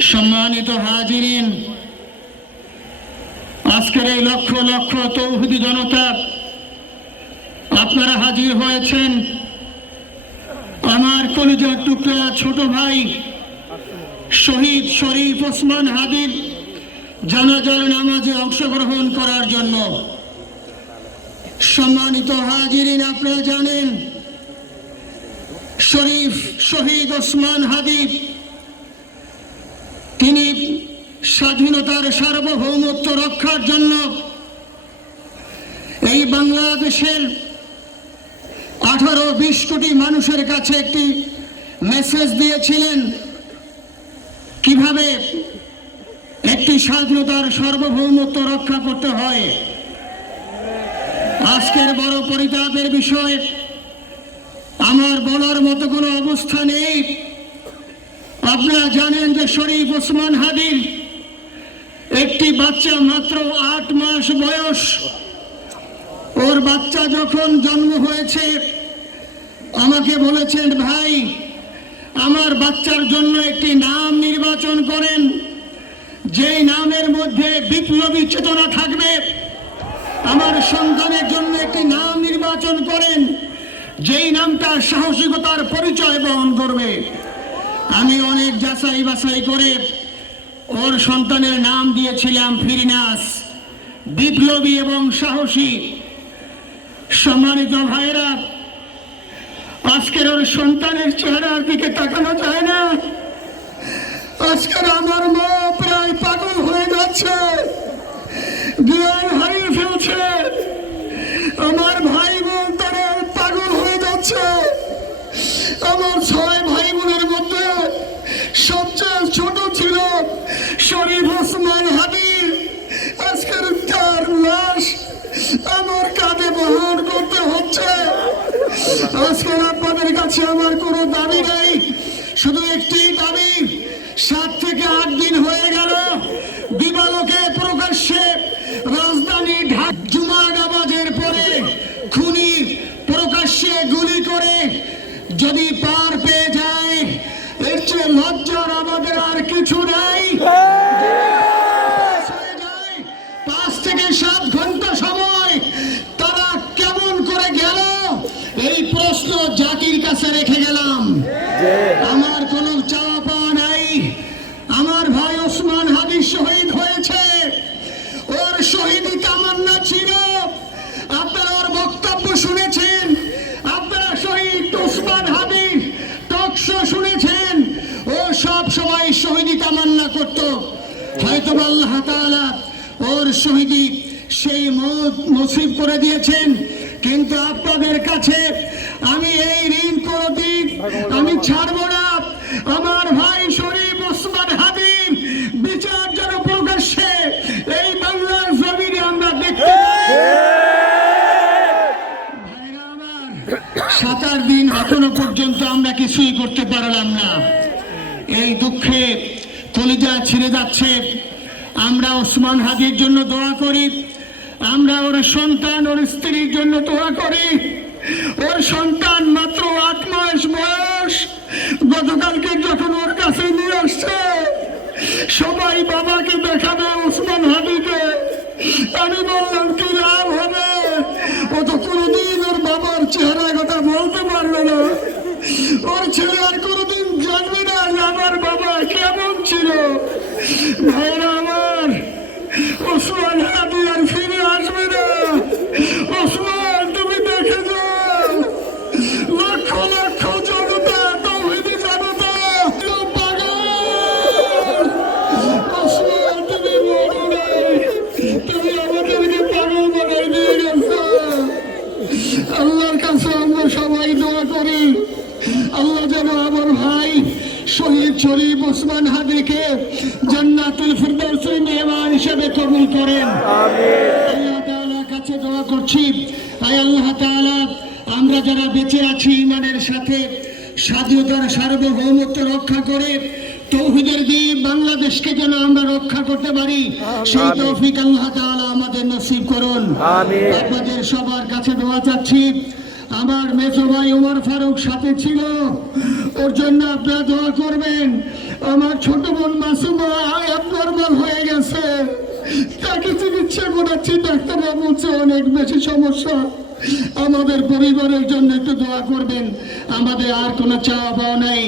সম্মানিত হাজিরিন, আজকের এই লক্ষ লক্ষ তৌহিদি জনতা আপনারা হাজির হয়েছেন আমার কলিজার টুকরা ছোট ভাই শহীদ শরীফ ওসমান হাদির জানাজার নামাজে অংশগ্রহণ করার জন্য। সম্মানিত হাজিরিন, আপনারা জানেন শহীদ ওসমান হাদি তিনি স্বাধীনতার সার্বভৌমত্ব রক্ষার জন্য এই বাংলাদেশের 18-20 কোটি মানুষের কাছে একটি মেসেজ দিয়েছিলেন কিভাবে একটি স্বাধীনতার সার্বভৌমত্ব রক্ষা করতে হয়। আজকের বড় পরিতাপের বিষয়, আমার বলার মতো কোনো অবস্থা নেই। আপনারা জানেন যে শরীফ ওসমান হাদির একটি বাচ্চা মাত্র 8 মাস বয়স। ওর বাচ্চা যখন জন্ম হয়েছে আমাকে বলেছেন, ভাই আমার বাচ্চার জন্য একটি নাম নির্বাচন করেন, যেই নামের মধ্যে বিপ্লবী চেতনা থাকবে। আমার সন্তানের জন্য একটি নাম নির্বাচন করেন, যেই নামটা সাহসিকতার পরিচয় বহন করবে। আমি অনেক যাচাই বাছাই করে ওর সন্তানের নাম দিয়েছিলাম ফিরিনাস, বিপ্লবী এবং সাহসী। সম্মানিত ভাইরা, আজকের ওর সন্তানের চেহারার দিকে তাকানো যায় না। আজকের আমার মা প্রায় পাগল হয়ে যাচ্ছে, জ্ঞান হারিয়ে ফেলছে। আমার ভাই বোন তারা পাগল হয়ে যাচ্ছে। আমার 6 ভাই বোনের মধ্যে সবচেয়ে ছোট ছিল শরীফ ওসমান হাদি। আজকের তার লাশ আমার কাঁধে বহন করতে হচ্ছে। আজকের আপনাদের কাছে আমার কোনো দাবি নেই, শুধু একটি দাবি। 7 থেকে 8 দিন হয়ে গেল দিবালোকে প্রকাশ্যে রাজধানী ঢাকা জুমার নামাজের পরে খুনি প্রকাশ্যে গুলি করে যদি পার পেয়ে যায়, এর চেয়ে লজ্জার আমাদের আর কিছু নেই। 5 থেকে 7 ঘন্টা সময় তারা কেমন করে গেল, এই প্রশ্ন জাতির কাছে রেখে গেলাম। আমার কোনো চাওয়া পাওয়া নাই। আমার ভাই ওসমান হাদি শহীদ হয়েছে, ওর শহীদি তামান্না ছিল। আপনারা ওর বক্তব্য শুনেছেন, আপনারা শহীদ ওসমান হাদির টক শো শুনেছেন। ও সব সময় শহীদি তামান্না করত। হয়তো আল্লাহ তাআলা ওর শহীদি সেই মওত নসিব করে দিয়েছেন। কিন্তু আপনাদের কাছে আমি এই ঋণ কোনদিন আমি ছাড়ব না। আমার ভাই শরীফ ওসমান হাদি বিচার যেন প্রকাশ্যে এই বাংলার জমিনে আমরা দেখতে পাই। 7 দিন এখনো পর্যন্ত আমরা কিছুই করতে পারলাম না। এই দুঃখে কলিজা ছিঁড়ে যাচ্ছে। আমরা ওসমান হাদির জন্য দোয়া করি, আমরা ওর সন্তান ওর স্ত্রীর জন্য দোয়া করি। ওর সন্তান মাত্র 8 মাস বয়স। গতকালকে যখন ওর কাছে নিয়ে আসছে, সবাই বাবাকে দেখাবে ওসমান হাদিকে। আমি বললাম কি লাভ হবে, ও তো কোনোদিন ওর বাবার চেহারা কথা বলতে পারবে না। ওর ছেলে আর কোনোদিন জানবে না আমার বাবা কেমন ছিল। ভাইরা আমার, ওসমান হাদি আর ফিরে আসবে না। ওসমান তুমি দেখে যাও, লক্ষ লক্ষ জনতা, তৌহিদি জনতা পাগল। ওসমান তুমি মরো নাই, তুমি আমাদেরকে পাগল বানাই দিয়ে গেছো। আল্লাহর কাছে আমরা সবাই দোয়া করি, আল্লাহ যেন আমার ভাই শহীদ শরীফ ওসমান হাদিকে জান্নাতুল ফিরদাউসের মেহমান হিসেবে কবুল করেন। আল্লাহ তাআলার কাছে দোয়া করছি, আয় আল্লাহ তাআলা, আমরা যারা বেঁচে আছি ইমানের সাথে স্বাধীনতার সার্বভৌমত্ব রক্ষা করে তৌহিদের দ্বীপ বাংলাদেশকে যেন আমরা রক্ষা করতে পারি, সেই তৌফিক আল্লাহ তাআলা আমাদের নসিব করুন। আপনাদের সবার কাছে দোয়া চাচ্ছি, আমার মেজো ভাই ওমর ফারুক সাথে ছিল, ওর জন্য আপনারা দোয়া করবেন। আমার ছোট বোন মাসুমা নর্মাল হয়ে গেছে, তাকে চিকিৎসা করাচ্ছি, ডাক্তাররা বলছে অনেক বেশি সমস্যা। আমাদের পরিবারের জন্য একটু দোয়া করবেন। আমাদের আর কোনো চাওয়া পাওয়া নাই।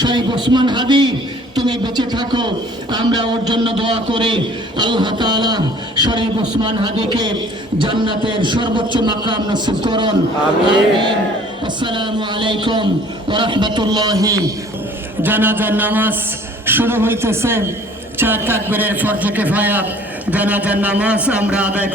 শরীফ ওসমান হাদি তুমি বেঁচে থাকো, আমরা ওর জন্য দোয়া করি। আল্লাহ তাআলা শরীফ ওসমান হাদিকে জান্নাতের সর্বোচ্চ মাকাম নসিব করুন, আমিন। আসসালামু আলাইকুম ওয়া রাহমাতুল্লাহি। জানাজার নামাজ শুরু হইতেছে, 4 তাকবীরের ফরজে কিফায়া জানাজার নামাজ আমরা আদায়